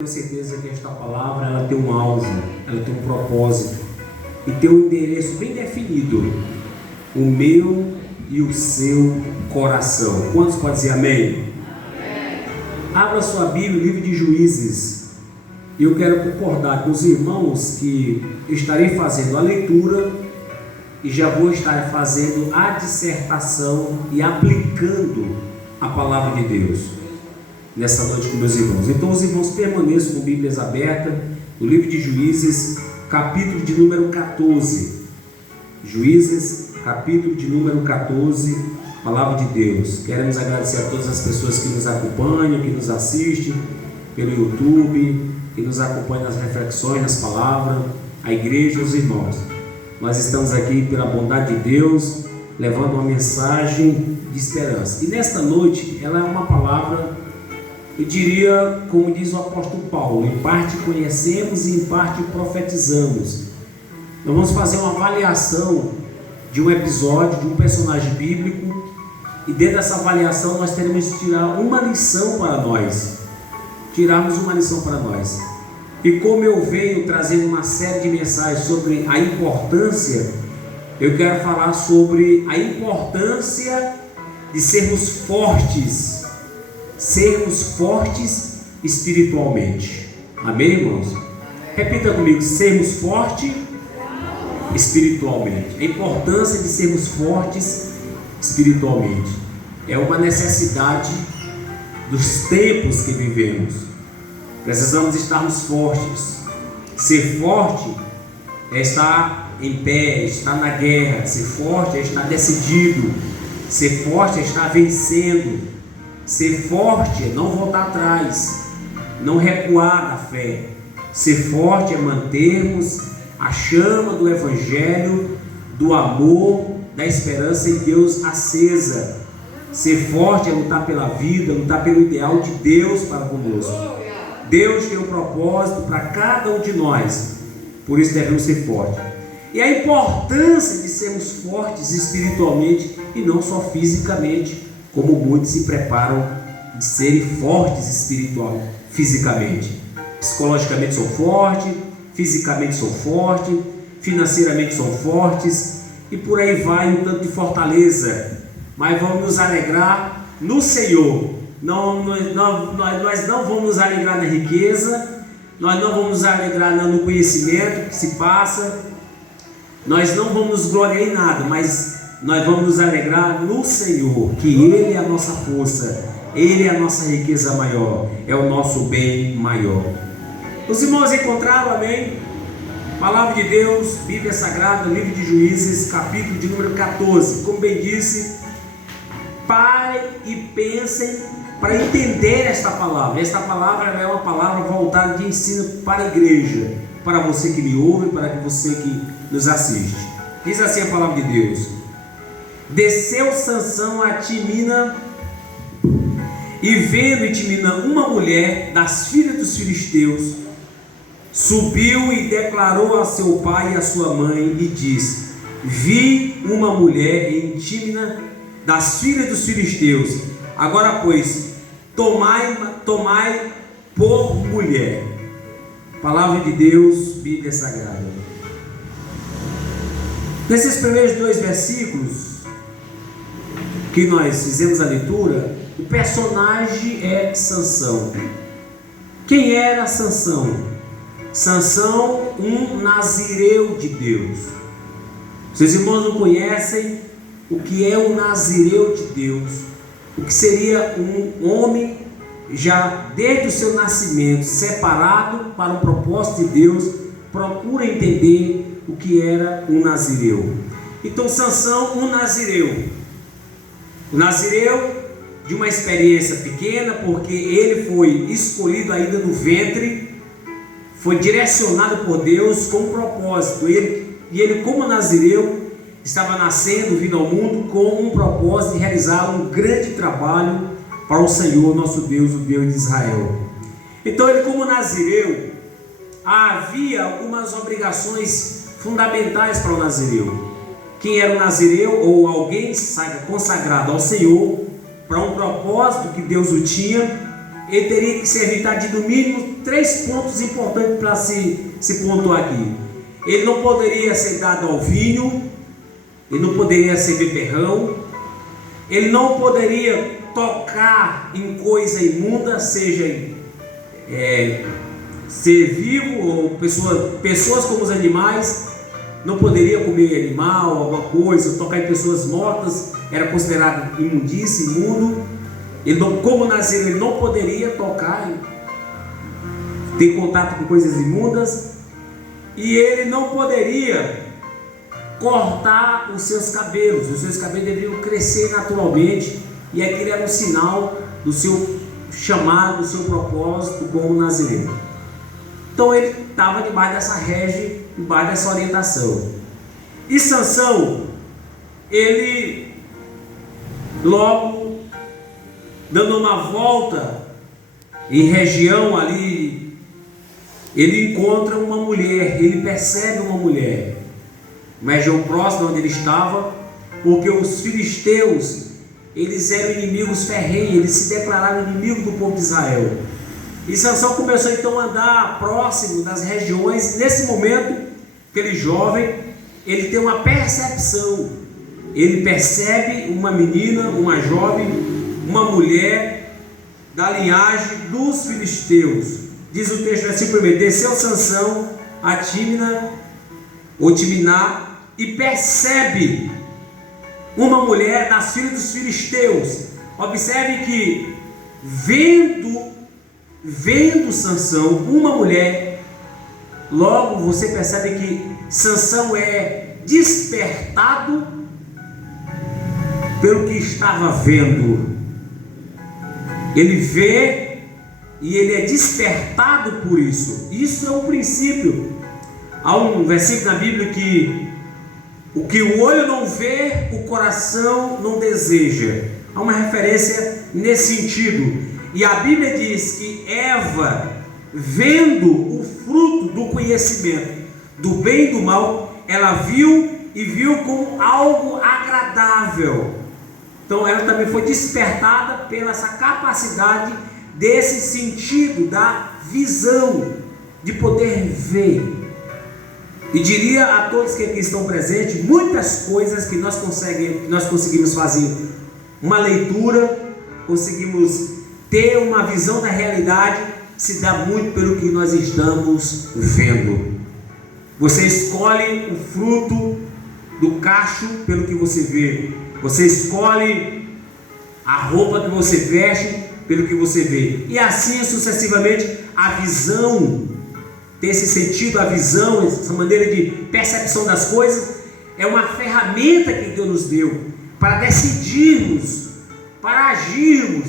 Tenho certeza que esta palavra ela tem um alvo, ela tem um propósito e tem um endereço bem definido: o meu e o seu coração. Quantos podem dizer amém? Amém. Abra sua Bíblia, livro de Juízes, e eu quero concordar com os irmãos que estarei fazendo a leitura e já vou estar fazendo a dissertação e aplicando a palavra de Deus nessa noite com meus irmãos. Então os irmãos permaneçam com Bíblias abertas no livro de Juízes, capítulo de número 14. Juízes, capítulo de número 14, palavra de Deus. Queremos agradecer a todas as pessoas que nos acompanham, que nos assistem pelo YouTube, que nos acompanham nas reflexões, nas palavras, a igreja e os irmãos. Nós estamos aqui pela bondade de Deus, levando uma mensagem de esperança. E nesta noite, ela é uma palavra, eu diria, como diz o apóstolo Paulo: em parte conhecemos e em parte profetizamos. Nós vamos fazer uma avaliação de um episódio, de um personagem bíblico, e dentro dessa avaliação nós teremos que tirar uma lição para nós. Tirarmos uma lição para nós. E como eu venho trazendo uma série de mensagens sobre a importância, eu quero falar sobre a importância de sermos fortes espiritualmente. Amém, irmãos? Repita comigo: sermos fortes espiritualmente. A importância de sermos fortes espiritualmente é uma necessidade dos tempos que vivemos. Precisamos estarmos fortes. Ser forte é estar em pé, é estar na guerra. Ser forte é estar decidido. Ser forte é estar vencendo. Ser forte é não voltar atrás, não recuar na fé. Ser forte é mantermos a chama do Evangelho, do amor, da esperança em Deus acesa. Ser forte é lutar pela vida, lutar pelo ideal de Deus para conosco. Deus tem um propósito para cada um de nós, por isso devemos ser fortes. E a importância de sermos fortes espiritualmente e não só fisicamente, como muitos se preparam de serem fortes fisicamente. Psicologicamente são fortes, fisicamente são fortes, financeiramente são fortes, e por aí vai um tanto de fortaleza. Mas vamos nos alegrar no Senhor. Nós não vamos nos alegrar na riqueza, nós não vamos nos alegrar no conhecimento que se passa, nós não vamos nos gloriar em nada, mas nós vamos nos alegrar no Senhor, que Ele é a nossa força, Ele é a nossa riqueza maior, é o nosso bem maior. Os irmãos encontraram, amém? Palavra de Deus, Bíblia Sagrada, livro de Juízes, capítulo de número 14. Como bem disse, parem e pensem para entender esta palavra. Esta palavra é uma palavra voltada de ensino para a igreja, para você que me ouve, para você que nos assiste. Diz assim a palavra de Deus: desceu Sansão a Timina, e vendo em Timina uma mulher das filhas dos filisteus, subiu e declarou a seu pai e a sua mãe, e disse: vi uma mulher em Timina das filhas dos filisteus, agora pois tomai por mulher. Palavra de Deus, Bíblia Sagrada. Nesses primeiros 2 versículos que nós fizemos a leitura, o personagem é Sansão. Quem era Sansão? Sansão, um nazireu de Deus. Seus irmãos não conhecem o que é o nazireu de Deus, o que seria um homem já desde o seu nascimento separado para o propósito de Deus. Procura entender o que era um nazireu. Então Sansão, um nazireu, o nazireu de uma experiência pequena, porque ele foi escolhido ainda no ventre, foi direcionado por Deus com um propósito. Ele como nazireu estava nascendo, vindo ao mundo com um propósito de realizar um grande trabalho para o Senhor nosso Deus, o Deus de Israel. Então ele como nazireu, havia algumas obrigações fundamentais para o nazireu. Quem era o nazireu, ou alguém consagrado ao Senhor para um propósito que Deus o tinha, ele teria que se evitar de no mínimo 3 pontos importantes para se pontuar aqui. Ele não poderia ser dado ao vinho, ele não poderia ser beberrão, ele não poderia tocar em coisa imunda, seja ser vivo ou pessoas como os animais. Não poderia comer animal, alguma coisa, tocar em pessoas mortas, era considerado imundície, imundo. Ele não, como nazireu, ele não poderia tocar, ter contato com coisas imundas, e ele não poderia cortar os seus cabelos deveriam crescer naturalmente, e aquilo era um sinal do seu chamado, do seu propósito como nazireu. Então ele estava debaixo dessa rege, debaixo dessa orientação. E Sansão, ele logo dando uma volta em região ali, ele encontra uma mulher, ele percebe uma mulher, uma região próxima onde ele estava, porque os filisteus, eles eram inimigos ferrenhos, eles se declararam inimigos do povo de Israel. E Sansão começou então a andar próximo das regiões. Nesse momento, aquele jovem, ele tem uma percepção, ele percebe uma menina, uma jovem, uma mulher da linhagem dos filisteus. Diz o texto, versículo 1: desceu Sansão a Timna, ou Timná, e percebe uma mulher das filhas dos filisteus. Observe que vendo Sansão, uma mulher, logo você percebe que Sansão é despertado pelo que estava vendo. Ele vê e ele é despertado por isso. Isso é um princípio. Há um versículo na Bíblia que o que o olho não vê, o coração não deseja. Há uma referência nesse sentido. E a Bíblia diz que Eva, vendo o fruto do conhecimento do bem e do mal, ela viu e viu como algo agradável. Então ela também foi despertada pela essa capacidade desse sentido da visão, de poder ver. E diria a todos que aqui estão presentes, muitas coisas que nós conseguimos fazer uma leitura, conseguimos ter uma visão da realidade, se dá muito pelo que nós estamos vendo. Você escolhe o fruto do cacho pelo que você vê. Você escolhe a roupa que você veste pelo que você vê. E assim sucessivamente, a visão, ter esse sentido, a visão, essa maneira de percepção das coisas, é uma ferramenta que Deus nos deu para decidirmos, para agirmos,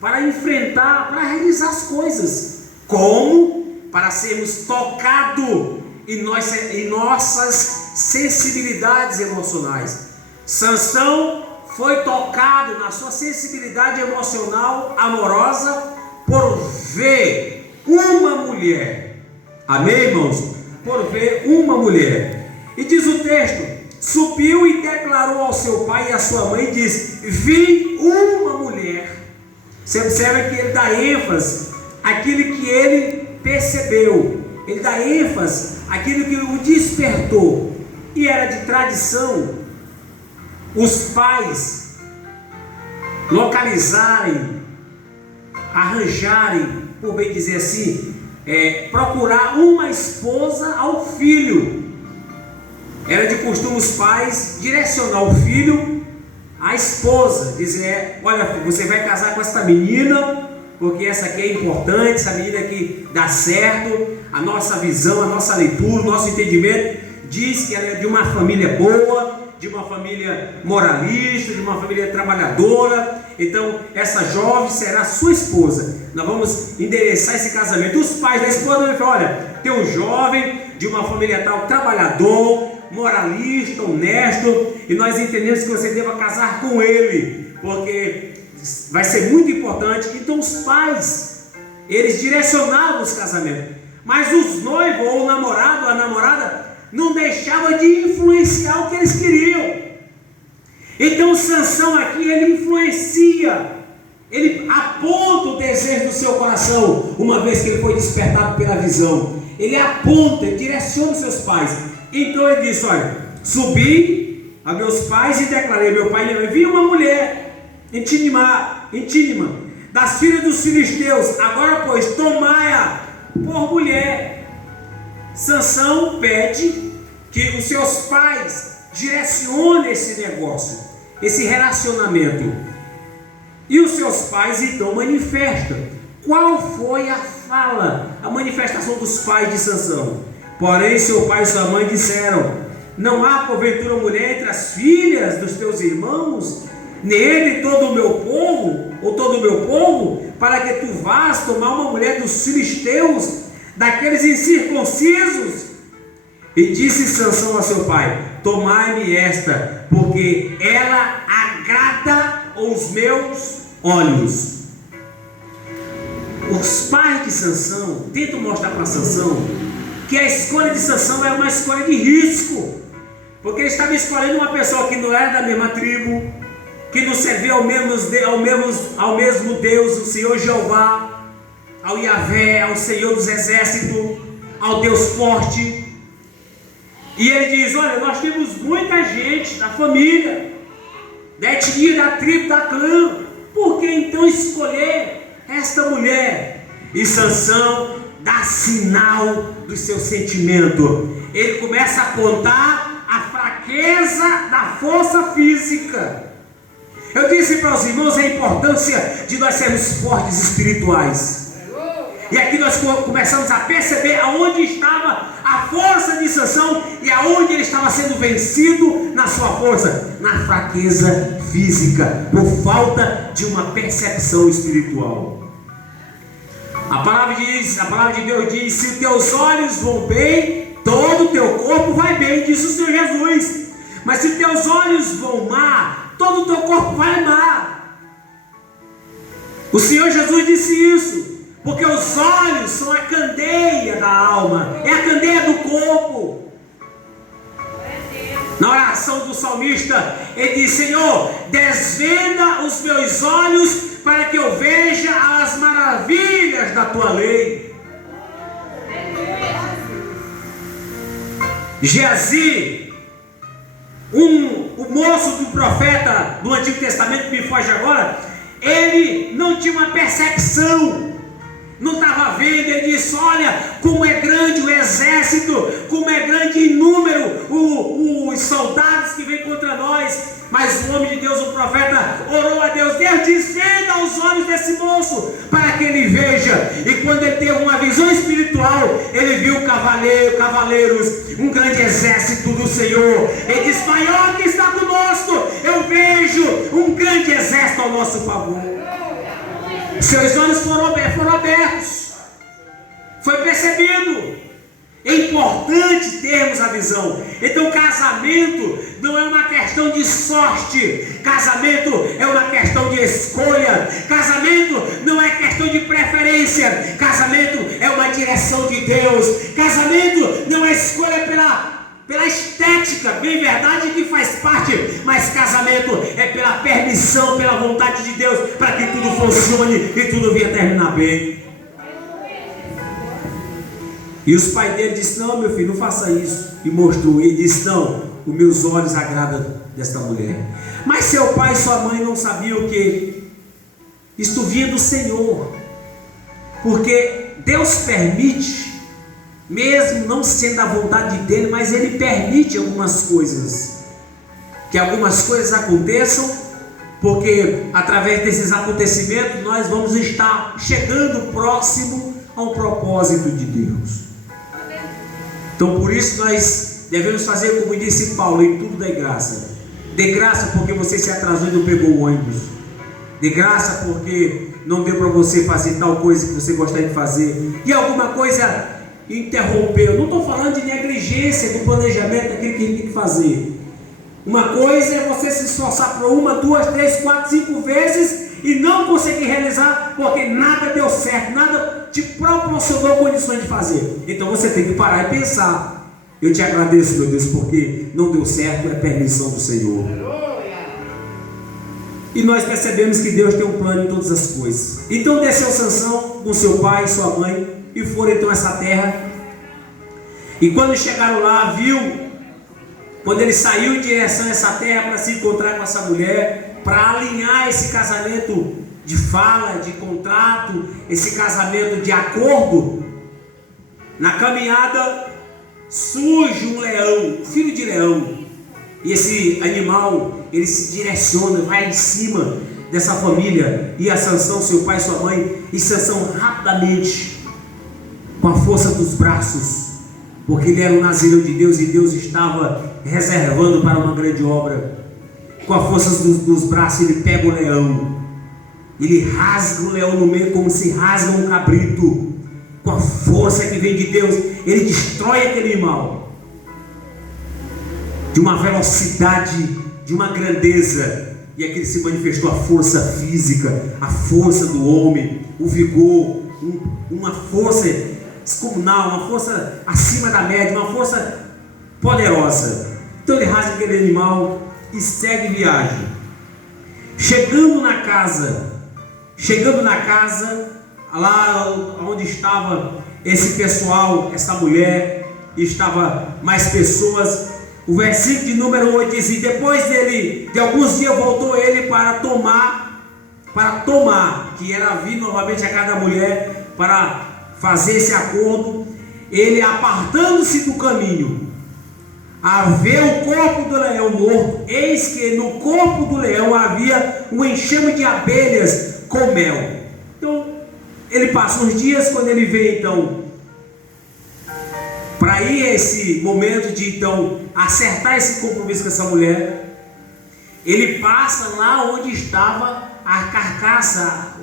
para enfrentar, para realizar as coisas. Como? Para sermos tocados em nossas sensibilidades emocionais. Sansão foi tocado na sua sensibilidade emocional amorosa por ver uma mulher. Amém, irmãos? Por ver uma mulher. E diz o texto: subiu e declarou ao seu pai e à sua mãe, e disse: vi uma mulher. Você observa que ele dá ênfase àquilo que ele percebeu, ele dá ênfase àquilo que o despertou. E era de tradição os pais localizarem, arranjarem, por bem dizer assim, procurar uma esposa ao filho. Era de costume os pais direcionar o filho à esposa, dizer: olha, você vai casar com essa menina, porque essa aqui é importante, essa menina aqui dá certo, a nossa visão, a nossa leitura, o nosso entendimento diz que ela é de uma família boa, de uma família moralista, de uma família trabalhadora. Então essa jovem será sua esposa. Nós vamos endereçar esse casamento. Os pais da esposa vão falar: olha, tem um jovem de uma família tal, trabalhador, moralista, honesto, e nós entendemos que você deva casar com ele, porque vai ser muito importante. Então os pais, eles direcionavam os casamentos, mas os noivos, ou o namorado, ou a namorada, não deixavam de influenciar o que eles queriam. Então Sansão aqui, ele influencia ele aponta o desejo do seu coração, uma vez que ele foi despertado pela visão. Ele aponta, ele direciona os seus pais. Então ele disse: olha, subi a meus pais e declarei: meu pai, eu vi uma mulher íntima das filhas dos filisteus, agora pois tomai-a por mulher. Sansão pede que os seus pais direcionem esse negócio, esse relacionamento. E os seus pais então manifestam. Qual foi a fala, a manifestação dos pais de Sansão? Porém seu pai e sua mãe disseram: não há porventura mulher entre as filhas dos teus irmãos, nele todo o meu povo, ou todo o meu povo, para que tu vás tomar uma mulher dos filisteus, daqueles incircuncisos? E disse Sansão a seu pai: tomai-me esta, porque ela agrada aos meus olhos. Os pais de Sansão tentam mostrar para Sansão que a escolha de Sansão é uma escolha de risco, porque ele estava escolhendo uma pessoa que não era da mesma tribo, que não servia ao mesmo Deus, o Senhor Jeová, ao Yahvé, ao Senhor dos exércitos, ao Deus forte. E ele diz: olha, nós temos muita gente da família, da etnia, da tribo, da clã, por que então escolher esta mulher? E Sansão dá sinal do seu sentimento. Ele começa a apontar a fraqueza da força física. Eu disse para os irmãos a importância de nós sermos fortes espirituais. E aqui nós começamos a perceber aonde estava a força de Sansão e aonde ele estava sendo vencido na sua força, na fraqueza física, por falta de uma percepção espiritual. A palavra de Deus diz: se os teus olhos vão bem, todo o teu corpo vai bem, disse o Senhor Jesus. Mas se os teus olhos vão mal, todo o teu corpo vai mal. O Senhor Jesus disse isso, porque os olhos são a candeia da alma, é a candeia do corpo. Na oração do salmista, ele diz: Senhor, desvenda os meus olhos para que eu veja as maravilhas da tua lei. Geazi, o moço do profeta do Antigo Testamento, que me foge agora, ele não tinha uma percepção, não estava vendo. Ele disse: olha como é grande o exército, como é grande em número os soldados que vêm contra nós. Mas o homem de Deus, o profeta, orou a Deus: Deus, desvenda os olhos desse moço para que ele veja. E quando ele teve uma visão espiritual, ele viu cavaleiros, um grande exército do Senhor. Ele disse: maior que está conosco, eu vejo um grande exército ao nosso favor. Seus olhos foram abertos, foi percebido. É importante termos a visão. Então casamento não é uma questão de sorte, casamento é uma questão de escolha, casamento não é questão de preferência, casamento é uma direção de Deus, casamento não é escolha pela estética, bem verdade que faz parte, mas casamento é pela permissão, pela vontade de Deus, para que tudo funcione e tudo venha terminar bem. E os pais dele disseram: não, meu filho, não faça isso. E mostrou. Ele disse: não, os meus olhos agradam desta mulher. Mas seu pai e sua mãe não sabiam o que? Isto vinha do Senhor. Porque Deus permite, mesmo não sendo a vontade dele, mas ele permite algumas coisas. Que algumas coisas aconteçam, porque através desses acontecimentos nós vamos estar chegando próximo ao propósito de Deus. Então por isso nós devemos fazer como disse Paulo: em tudo dê graça. Dê graça porque você se atrasou e não pegou o ônibus. Dê graça porque não deu para você fazer tal coisa que você gostaria de fazer, e alguma coisa interrompeu. Não estou falando de negligência do planejamento daquilo que a gente tem que fazer. Uma coisa é você se esforçar por 1, 2, 3, 4, 5 vezes e não conseguir realizar porque nada deu certo, nada te proporcionou condições de fazer. Então você tem que parar e pensar: eu te agradeço, meu Deus, porque não deu certo, é permissão do Senhor. E nós percebemos que Deus tem um plano em todas as coisas. Então desceu Sansão com seu pai e sua mãe e foram então a essa terra. E quando chegaram lá, quando ele saiu em direção a essa terra para se encontrar com essa mulher, para alinhar esse casamento de fala, de contrato, esse casamento de acordo, na caminhada surge um leão, filho de leão. E esse animal, ele se direciona, vai em cima dessa família, e a Sansão, seu pai e sua mãe, e Sansão rapidamente, com a força dos braços, porque ele era um nazireu de Deus, e Deus estava reservando para uma grande obra, com a força dos braços, ele pega o leão, ele rasga o leão no meio, como se rasga um cabrito, com a força que vem de Deus, ele destrói aquele animal, de uma velocidade, de uma grandeza, e aqui se manifestou a força física, a força do homem, o vigor, uma força descomunal, uma força acima da média, uma força poderosa. Então ele rasga aquele animal e segue viagem. Chegando na casa, lá onde estava esse pessoal, essa mulher, e estava mais pessoas. O versículo de número 8 diz: e depois de alguns dias voltou ele para tomar, que era vir novamente a cada mulher para fazer esse acordo. Ele, apartando-se do caminho, a ver o corpo do leão morto, eis que no corpo do leão havia um enxame de abelhas com mel. Então ele passa uns dias, quando ele vem então para ir esse momento de então acertar esse compromisso com essa mulher, ele passa lá onde estava a carcaça,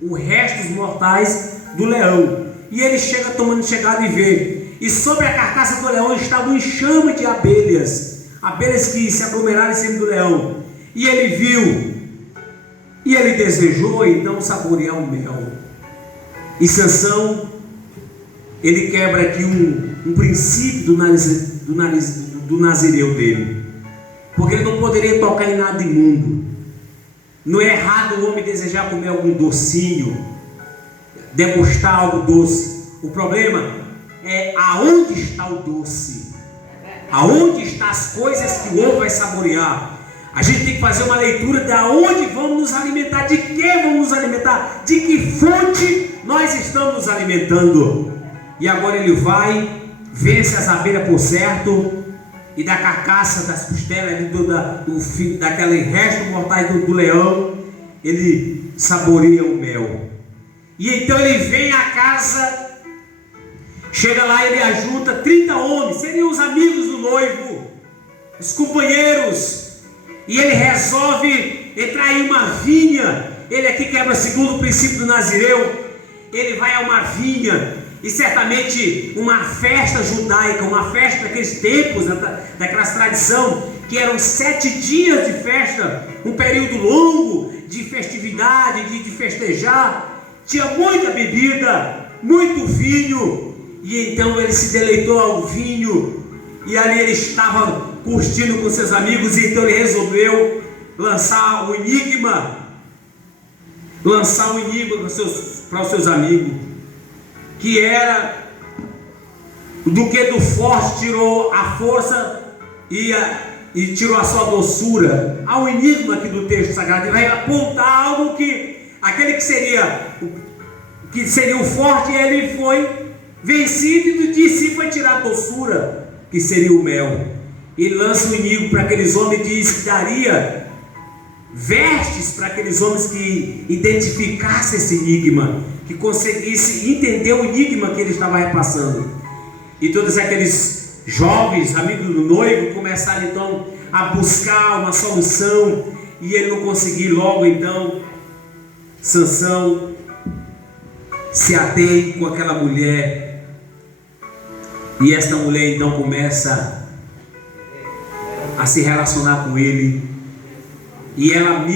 o resto dos mortais do leão, e ele chega tomando chegada e vê, e sobre a carcaça do leão estava um enxame de abelhas que se aglomeraram em cima do leão, e ele viu, e ele desejou então saborear o mel. E Sansão, ele quebra aqui um princípio do nazireu dele, porque ele não poderia tocar em nada imundo. Não é errado o homem desejar comer algum docinho, degustar algo doce. O problema é aonde está o doce, aonde estão as coisas que o homem vai saborear. A gente tem que fazer uma leitura de aonde vamos nos alimentar, de que vamos nos alimentar, de que fonte nós estamos nos alimentando. E agora ele vai, vence as abelhas por certo, e da carcaça, das costelas, daquele resto mortais do leão, ele saboreia o mel. E então ele vem à casa, chega lá, ele ajunta 30 homens, seriam os amigos do noivo, os companheiros, e ele resolve entrar em uma vinha. Ele aqui quebra o segundo princípio do nazireu. Ele vai a uma vinha, e certamente uma festa judaica, uma festa daqueles tempos, daquelas tradições, que eram 7 dias de festa, um período longo de festividade, de festejar. Tinha muita bebida, muito vinho, e então ele se deleitou ao vinho, e ali ele estava curtindo com seus amigos, e então ele resolveu lançar um enigma para os seus amigos, que era do que do forte tirou a força e tirou a sua doçura. Há um enigma aqui do texto sagrado, ele vai apontar algo que aquele que seria o forte, ele foi vencido, e de si foi tirar a doçura, que seria o mel. Ele lança um enigma para aqueles homens, e diz que daria vestes para aqueles homens que identificassem esse enigma, que conseguisse entender o enigma que ele estava repassando. E todos aqueles jovens, amigos do noivo, começaram então a buscar uma solução, e ele não conseguiu. Logo então Sansão se atém com aquela mulher, e esta mulher então começa a se relacionar com ele, e ela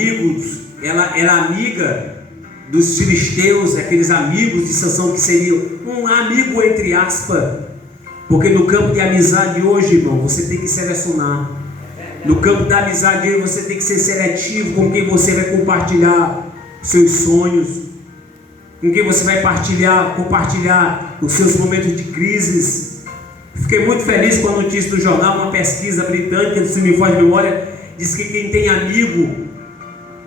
era amiga dos filisteus, aqueles amigos de Sansão, que seriam um amigo entre aspas, porque no campo de amizade hoje, irmão, você tem que selecionar. No campo da amizade, você tem que ser seletivo com quem você vai compartilhar seus sonhos, com quem você vai compartilhar os seus momentos de crises. Fiquei muito feliz com a notícia do jornal, uma pesquisa britânica, se me foge de memória, diz que quem tem amigo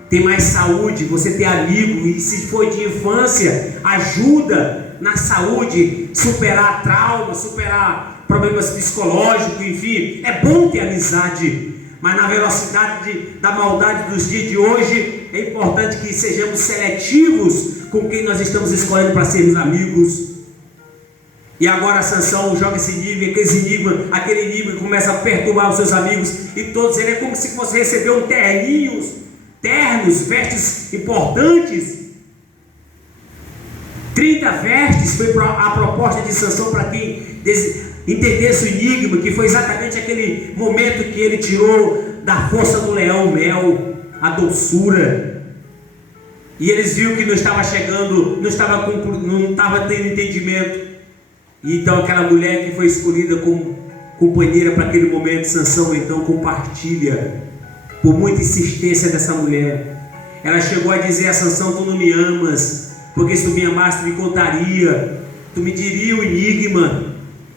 tem mais saúde. Você ter amigo, e se foi de infância, ajuda na saúde, superar traumas, superar problemas psicológicos, enfim, é bom ter amizade. Mas na velocidade da maldade dos dias de hoje, é importante que sejamos seletivos com quem nós estamos escolhendo para sermos amigos. E agora Sansão joga esse enigma, aquele enigma que começa a perturbar os seus amigos, e todos eles é como se você recebeu ternos, vestes importantes. 30 vestes foi a proposta de Sansão para quem entendesse o enigma, que foi exatamente aquele momento que ele tirou da força do leão o mel, a doçura. E eles viram que não estava chegando, não estava tendo entendimento. E então aquela mulher que foi escolhida como companheira para aquele momento, Sansão então compartilha, por muita insistência dessa mulher. Ela chegou a dizer a Sansão: tu não me amas, porque se tu me amasse, tu me contaria, tu me diria o enigma.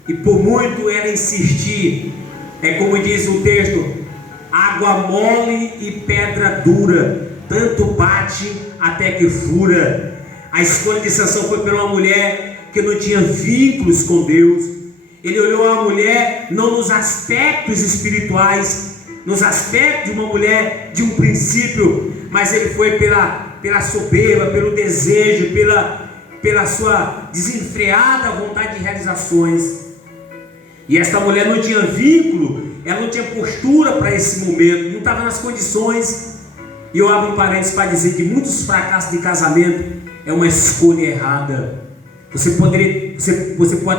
E por muito ela insistir, é como diz o texto: água mole e pedra dura, tanto bate até que fura. A escolha de Sansão foi por uma mulher que não tinha vínculos com Deus. Ele olhou a mulher não nos aspectos espirituais, nos aspectos de uma mulher de um princípio, mas ele foi pela soberba, pelo desejo, pela sua desenfreada vontade de realizações. E esta mulher não tinha vínculo, ela não tinha postura para esse momento, não estava nas condições. E eu abro um parênteses para dizer que muitos fracassos de casamento é uma escolha errada. Você pode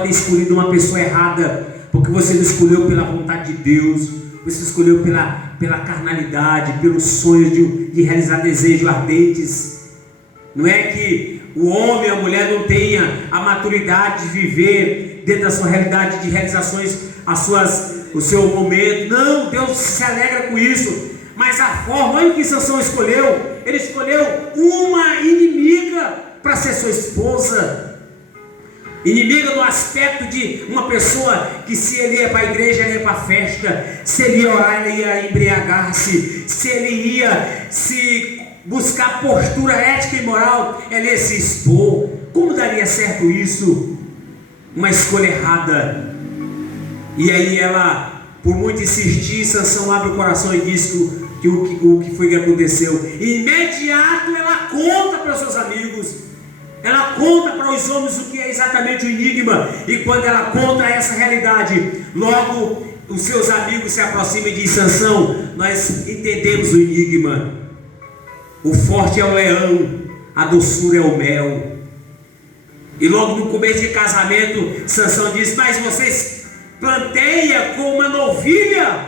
ter escolhido uma pessoa errada, porque você não escolheu pela vontade de Deus, você escolheu pela carnalidade, pelos sonhos de realizar desejos ardentes. Não é que o homem ou a mulher não tenha a maturidade de viver dentro da sua realidade de realizações, o seu momento. Não, Deus se alegra com isso. Mas a forma em que Sansão escolheu, ele escolheu uma inimiga para ser sua esposa. Inimiga no aspecto de uma pessoa que, se ele ia para a igreja, ele ia para a festa, se ele ia orar, ele ia embriagar-se, se ele ia se buscar postura ética e moral, ele ia se expor. Como daria certo isso? Uma escolha errada. E aí ela, por muito insistir, Sansão abre o coração e diz o que foi que aconteceu. Imediato ela conta para os seus amigos, ela conta para os homens o que é exatamente o enigma. E quando ela conta essa realidade, logo os seus amigos se aproximam e dizem: Sansão, nós entendemos o enigma. O forte é o leão, a doçura é o mel. E logo no começo de casamento, Sansão diz: mas vocês planteiam com uma novilha?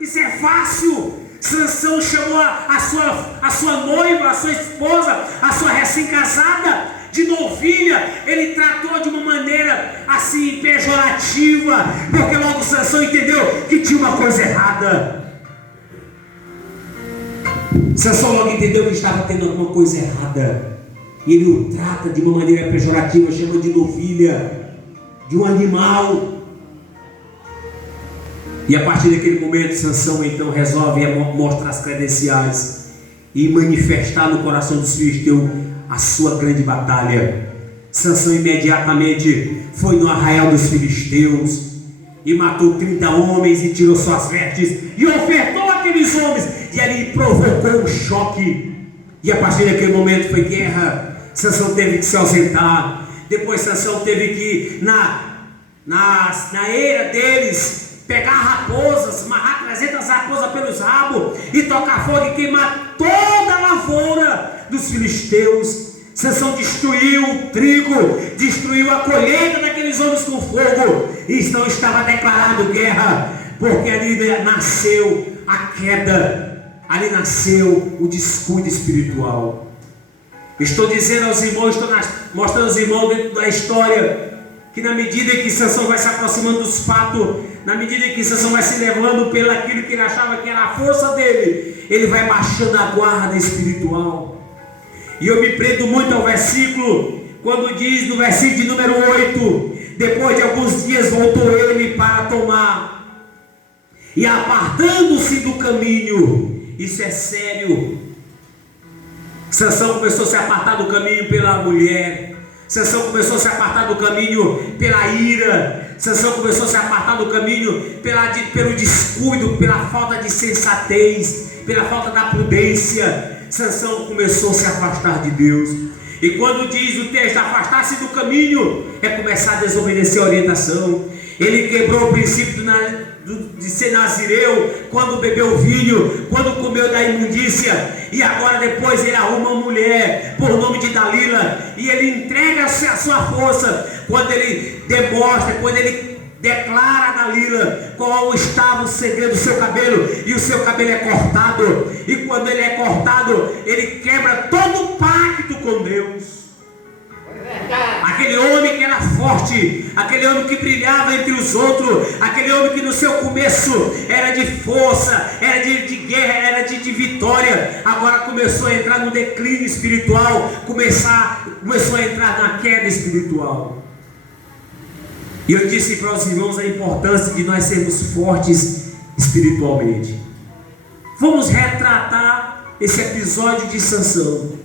Isso é fácil. Sansão chamou a sua noiva, a sua esposa, a sua recém-casada de novilha. Ele tratou de uma maneira assim pejorativa, porque logo Sansão entendeu que tinha uma coisa errada. Sansão logo entendeu que estava tendo alguma coisa errada, e ele o trata de uma maneira pejorativa, chamando de novilha, de um animal. E a partir daquele momento, Sansão então resolve mostrar as credenciais e manifestar no coração dos filisteus a sua grande batalha. Sansão imediatamente foi no arraial dos filisteus e matou 30 homens e tirou suas vestes e ofertou aqueles homens, e ali provocou um choque. E a partir daquele momento foi guerra. Sansão teve que se ausentar. Depois Sansão teve que ir na eira deles, pegar raposas, amarrar 300 raposas pelos rabos e tocar fogo e queimar toda a lavoura dos filisteus. Sansão destruiu o trigo, destruiu a colheita daqueles homens com fogo, e então estava declarado guerra, porque ali nasceu a queda, ali nasceu o descuido espiritual. Estou dizendo aos irmãos, estou mostrando aos irmãos dentro da história que na medida em que Sansão vai se aproximando dos fatos, na medida em que Sansão vai se levando pelo aquilo que ele achava que era a força dele, ele vai baixando a guarda espiritual. E eu me prendo muito ao versículo, quando diz no versículo de número 8: depois de alguns dias voltou ele para tomar, e apartando-se do caminho. Isso é sério. Sansão começou a se apartar do caminho pela mulher. Sansão começou a se apartar do caminho pela ira. Sansão começou a se apartar do caminho pelo descuido, pela falta de sensatez, pela falta da prudência. Sansão começou a se afastar de Deus. E quando diz o texto afastar-se do caminho, é começar a desobedecer a orientação. Ele quebrou o princípio de ser nazireu, quando bebeu vinho, quando comeu da imundícia, e agora depois ele arruma uma mulher por nome de Dalila, e ele entrega a sua força, quando ele demonstra, quando ele declara a Dalila qual estava o segredo do seu cabelo, e o seu cabelo é cortado, e quando ele é cortado, ele quebra todo o pacto com Deus. Aquele homem que era forte, aquele homem que brilhava entre os outros, aquele homem que no seu começo era de força, era de guerra, era de vitória, agora começou a entrar no declínio espiritual, começou a entrar na queda espiritual. E eu disse para os irmãos a importância de nós sermos fortes espiritualmente. Vamos retratar esse episódio de Sansão.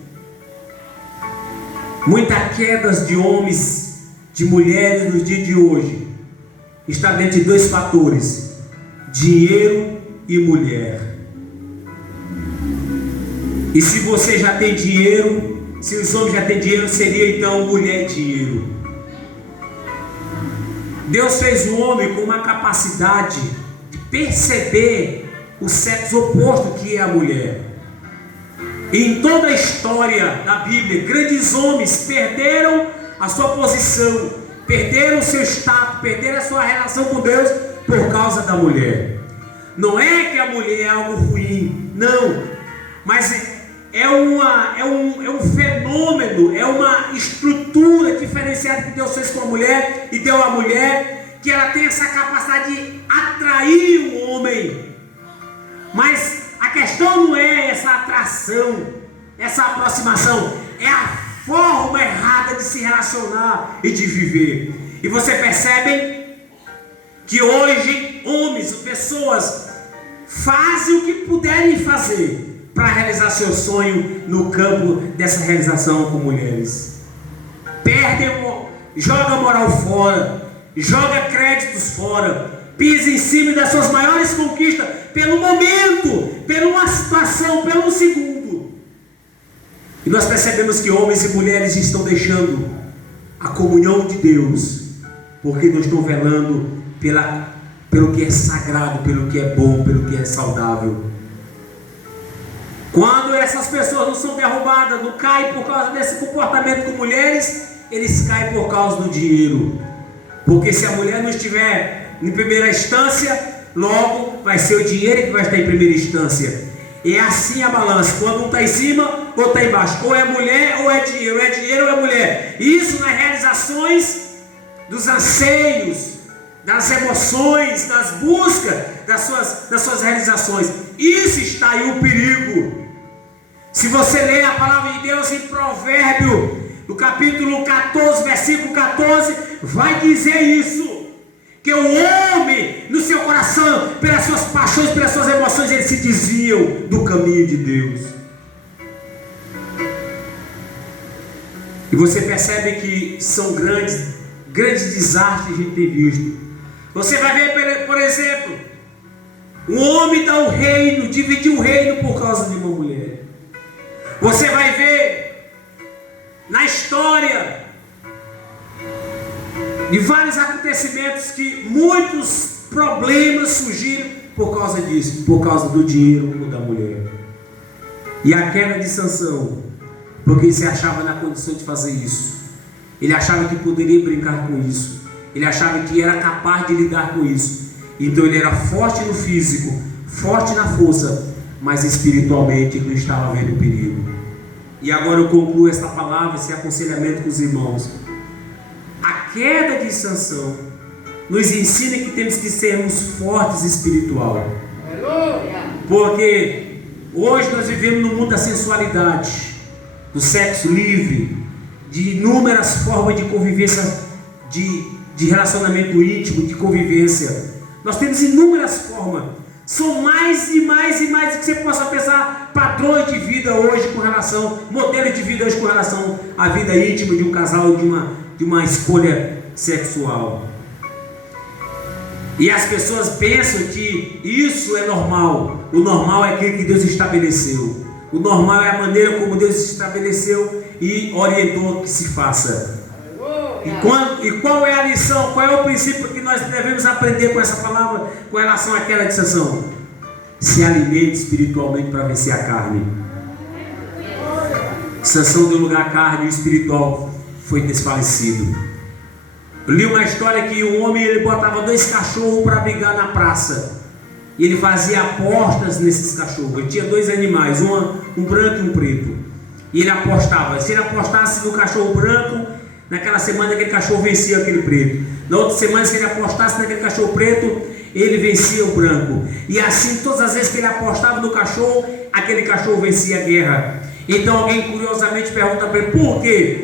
Muitas quedas de homens, de mulheres nos dias de hoje está dentro de dois fatores: dinheiro e mulher. E se você já tem dinheiro, se os homens já têm dinheiro, seria então mulher e dinheiro. Deus fez o homem com uma capacidade de perceber o sexo oposto, que é a mulher. Em toda a história da Bíblia, grandes homens perderam a sua posição, perderam o seu status, perderam a sua relação com Deus por causa da mulher. Não é que a mulher é algo ruim, não, mas é um fenômeno, é uma estrutura diferenciada que Deus fez com a mulher e deu à mulher, que ela tem essa capacidade de atrair o homem. Mas a questão não é essa atração, essa aproximação, é a forma errada de se relacionar e de viver. E você percebe que hoje homens, pessoas fazem o que puderem fazer para realizar seu sonho no campo dessa realização com mulheres. Perdem, joga moral fora, joga créditos fora, pisa em cima das suas maiores conquistas, pelo momento, pela uma situação, pelo segundo. E nós percebemos que homens e mulheres estão deixando a comunhão de Deus, porque não estão velando pelo que é sagrado, pelo que é bom, pelo que é saudável. Quando essas pessoas não são derrubadas, não caem por causa desse comportamento com mulheres, eles caem por causa do dinheiro. Porque se a mulher não estiver em primeira instância, logo vai ser o dinheiro que vai estar em primeira instância. E é assim a balança, quando um está em cima, ou está embaixo, ou é mulher ou é dinheiro ou é mulher. Isso nas realizações dos anseios, das emoções, das buscas das suas realizações. Isso está aí o perigo. Se você ler a palavra de Deus em Provérbio, no capítulo 14, versículo 14, vai dizer isso. Que o homem, no seu coração, pelas suas paixões, pelas suas emoções, eles se desviam do caminho de Deus. E você percebe que são grandes desastres que a gente tem visto. Você vai ver, por exemplo, um homem dá o reino, dividir o reino por causa de uma mulher. Você vai ver na história de vários acontecimentos que muitos problemas surgiram por causa disso, por causa do dinheiro ou da mulher. E a queda de Sansão, porque ele se achava na condição de fazer isso. Ele achava que poderia brincar com isso. Ele achava que era capaz de lidar com isso. Então ele era forte no físico, forte na força, mas espiritualmente ele não estava vendo perigo. E agora eu concluo esta palavra, esse aconselhamento com os irmãos. A queda de Sansão nos ensina que temos que sermos fortes espiritual. Porque hoje nós vivemos no mundo da sensualidade, do sexo livre, de inúmeras formas de convivência, de relacionamento íntimo, de convivência. Nós temos inúmeras formas. São mais e mais e mais do que você possa pensar, padrões de vida hoje com relação, modelos de vida hoje com relação à vida íntima de um casal, de uma escolha sexual. E as pessoas pensam que isso é normal. O normal é aquilo que Deus estabeleceu. O normal é a maneira como Deus estabeleceu e orientou que se faça. E qual é a lição, qual é o princípio que nós devemos aprender com essa palavra, com relação àquela de Sansão? Se alimente espiritualmente para vencer a carne. Sansão deu lugar à carne e o espiritual foi desfalecido. Eu li uma história que um homem ele botava 2 cachorros para brigar na praça. E ele fazia apostas nesses cachorros. Ele tinha 2 animais, um branco e um preto. E ele apostava. Se ele apostasse no cachorro branco, naquela semana aquele cachorro vencia aquele preto. Na outra semana, se ele apostasse naquele cachorro preto, ele vencia o branco. E assim, todas as vezes que ele apostava no cachorro, aquele cachorro vencia a guerra. Então alguém curiosamente pergunta para ele: por quê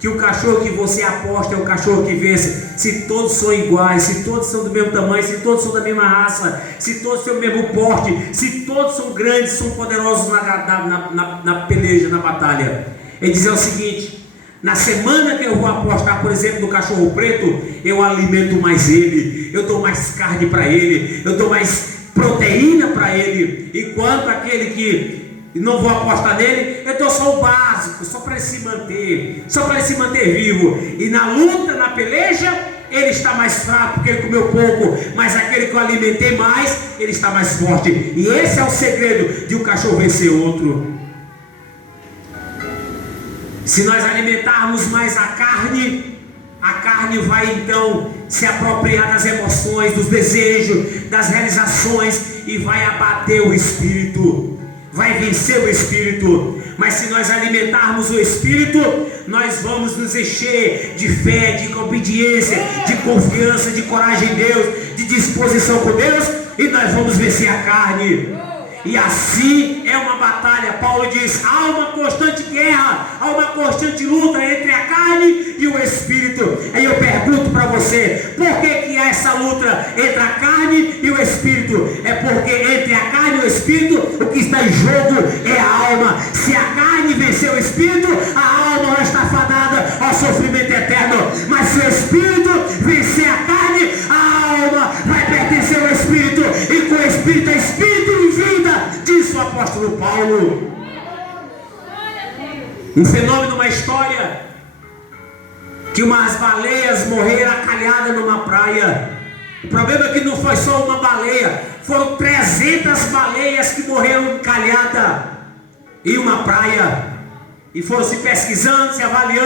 que o cachorro que você aposta é o cachorro que vence? Se todos são iguais, se todos são do mesmo tamanho, se todos são da mesma raça, se todos têm o mesmo porte, se todos são grandes, são poderosos na peleja, na batalha. Ele diz o seguinte: na semana que eu vou apostar, por exemplo, no cachorro preto, eu alimento mais ele, eu dou mais carne para ele, eu dou mais proteína para ele, enquanto aquele que não vou apostar nele, eu dou só o básico, só para ele se manter, só para ele se manter vivo. E na luta, na peleja, ele está mais fraco porque ele comeu pouco, mas aquele que eu alimentei mais, ele está mais forte. E esse é o segredo de um cachorro vencer outro. Se nós alimentarmos mais a carne vai então se apropriar das emoções, dos desejos, das realizações e vai abater o espírito, vai vencer o espírito. Mas se nós alimentarmos o espírito, nós vamos nos encher de fé, de obediência, de confiança, de coragem em Deus, de disposição com Deus, e nós vamos vencer a carne. E assim é uma batalha. Paulo diz: há uma constante guerra, há uma constante luta entre a carne e o espírito. Aí eu pergunto para você: por que há essa luta entre a carne e o espírito? É porque entre a carne e o espírito, o que está em jogo é a alma. Se a carne vencer o espírito, a alma vai estar fadada ao sofrimento eterno. Mas se o espírito vencer a carne, a alma vai pertencer ao espírito, e com o espírito é espírito e vida, diz o apóstolo Paulo. Um fenômeno, uma história, que umas baleias morreram acalhadas numa praia. O problema é que não foi só uma baleia, foram 300 baleias que morreram encalhadas em uma praia. E foram se pesquisando, se avaliando